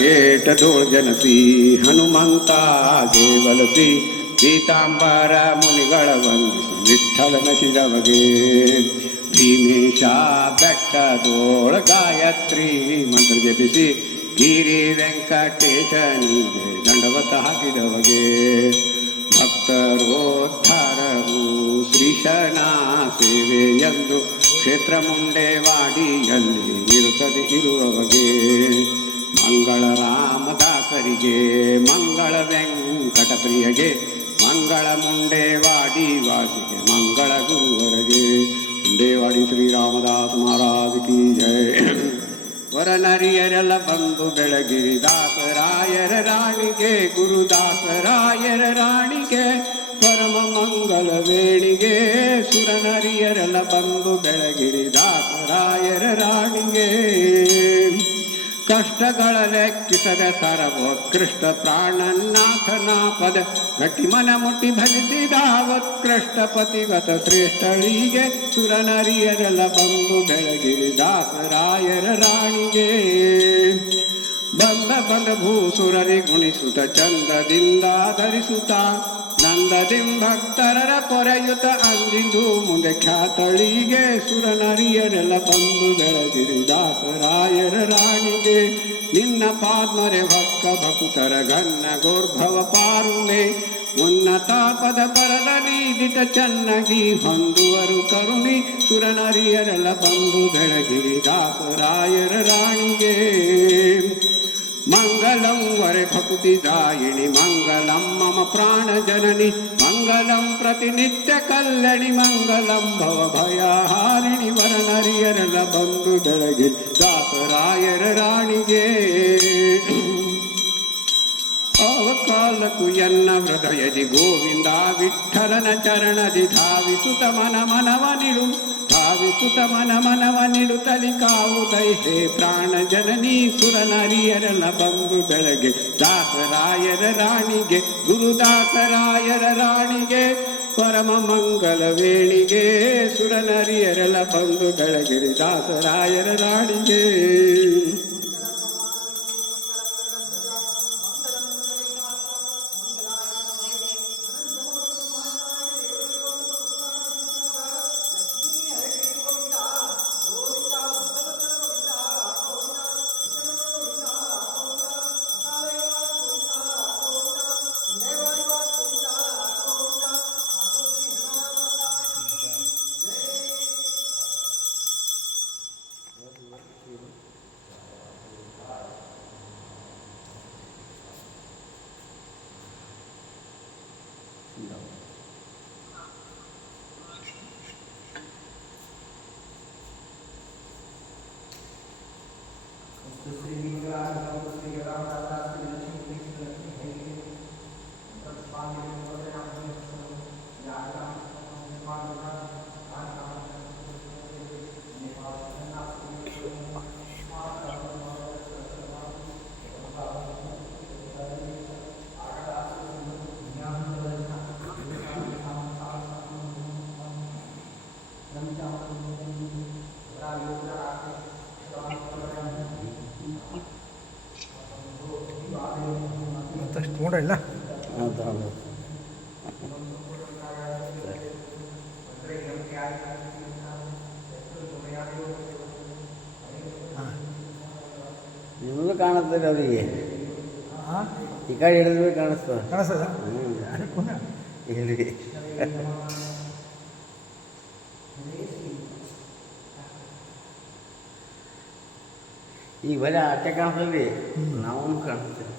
ಕೇಟ ಧೂಳ್ ಜನಸಿ ಹನುಮಂತ ದೇವಲಸಿ ಪೀತಾಂಬರ ಮುನಿಗಳ ವಂದಿಸಿ ವಿಠಲನ ಶಿರವಗೆ ಭೀಮೇಶ ಬೆಟ್ಟದೋಳ ಗಾಯತ್ರಿ ಮಂತ್ರ ಜಪಿಸಿ ಗಿರಿ ವೆಂಕಟೇಶನಿಗೆ ದಂಡವತ ಹಾಕಿದವಗೆ ಭಕ್ತರೋದ್ಧಾರವು ಶ್ರೀಶನ ಸೇವೆಯೆಂದು ಕ್ಷೇತ್ರ ಮುಂಡೆವಾಡಿಯಲ್ಲಿ ಇರುತ್ತದೆ ಇರುವವಗೆ ಮಂಗಳ ರಾಮದಾಸರಿಗೆ ಮಂಗಳ ವೆಂಕಟಪ್ರಿಯಗೆ ಮಂಗಳ ಮುಂಡೆವಾಡಿ ವಾಸಿಗೆ ಮಂಗಳ ಗುರುವರಗೆ ಮುಂಡೆವಾಡಿ ಶ್ರೀರಾಮದಾಸ ಮಹಾರಾಜ ಕಿ ಜಯ. ವರನರಿಯರೆಲ್ಲ ಬಂದು ಬೆಳಗಿರಿ ದಾಸರಾಯರ ರಾಣಿಗೆ ಗುರುದಾಸರಾಯರ ರಾಣಿಗೆ ಪರಮ ಮಂಗಲ ವೇಣಿಗೆ ಸುರನರಿಯರೆಲ್ಲ ಬಂದು ಬೆಳಗಿರಿ ದಾಸರಾಯರ ರಾಣಿಗೆ ಕಷ್ಟಗಳ ಲೆಕ್ಕಿಸದ ಸರ್ವೋತ್ಕೃಷ್ಟ ಪ್ರಾಣನಾಥನ ಪದ ಗಟ್ಟಿ ಮನ ಮುಟ್ಟಿ ಭಜಿಸಿದಾವತ್ಕೃಷ್ಟ ಪತಿಗತ ಶ್ರೇಷ್ಠಳಿಗೆ ಸುರನರಿಯರೆಲ್ಲ ಬಂದು ಬೆಳಗಿರಿ ದಾಸರಾಯರ ರಾಣಿಗೆ ಬಂದ ಬಂದ ಭೂಸುರರಿ ಗುಣಿಸುತ್ತ ಚಂದದಿಂದ ಧರಿಸುತ್ತ ನಂದದಿಂ ಭಕ್ತರರ ಪೊರೆಯುತ ಅಂದಿಂದು ಮುಂದೆ ಖ್ಯಾತಳಿಗೆ ಸುರನರಿಯರೆಲ್ಲ ಬಂದು ಬೆಳಗಿರಿ ದಾಸರಾಯರ ರಾಣಿಗೆ ನಿನ್ನ ಪಾದ್ಮರೆ ಭಕ್ತ ಭಕುತರ ಘನ್ನ ಗೋರ್ಭವ ಪಾರುಣೆ ಉನ್ನತ ಪದ ಪರದಲ್ಲಿ ದಿಟ ಚೆನ್ನಾಗಿ ಹೊಂದುವರು ಕರುಣಿ ಸುರನರಿಯರೆಲ್ಲ ಬಂದು ಬೆಳಗಿರಿ ದಾಸರಾಯರ ರಾಣಿಗೆ ಮಂಗಲಂ ವರೆ ಭಕುತಿ ದಾಯಿಣಿ ಮಂಗಲಂ ಮಮ ಪ್ರಾಣ ಜನನಿ ಮಂಗಲಂ ಪ್ರತಿನಿತ್ಯ ಕಲ್ಯಾಣಿ ಮಂಗಲಂ ಭವ ಭಯಹಾರಿಣಿ ವರನರಿಯರೆಲ್ಲ ಬಂದು ಬೆಳಗಿರಿ ದಾಸರಾಯರ ರಾಣಿಗೆ ಅವಕಾಲಕ್ಕೂ ಎನ್ನ ಹೃದಯದಿ ಗೋವಿಂದ ವಿಠಲನ ಚರಣದಿ ಧಾವಿಸುತ ಮನ ಮನವ ನಿಡು ಧಾವಿಸುತ ಮನ ಮನವ ನಿಡುತ್ತಲಿ ಕಾವುದೈ ಹೇ ಪ್ರಾಣ ಜನನಿ ಸುರನರಿಯರೆಲ್ಲ ಬಂದು ಬೆಳಗ್ಗೆ ದಾಸರಾಯರ ರಾಣಿಗೆ ಗುರುದಾಸರಾಯರ ರಾಣಿಗೆ ಪರಮ ಮಂಗಲ ವೇಣಿಗೆ ಸುರನರಿಯರೆಲ್ಲ ಬಂದು ಬೆಳಗಿರಿ ದಾಸರಾಯರ ರಾಣಿಗೆ. ನೋಡಲ್ಲ ನಿಮಗೂ ಕಾಣುತ್ತದೆ ಅವರಿಗೆ ಈ ಕಡೆ ಹಿಡಿದ್ರೆ ಕಾಣಿಸ್ತದೆ ಕಾಣಿಸ್ತದ ಇಲ್ಲಿ ಈಗ ಬರೀ ಆಟೆ ಕಾಣಿಸ್ತದೆ ನಾವು ಕಾಣಿಸ್ತೇವೆ.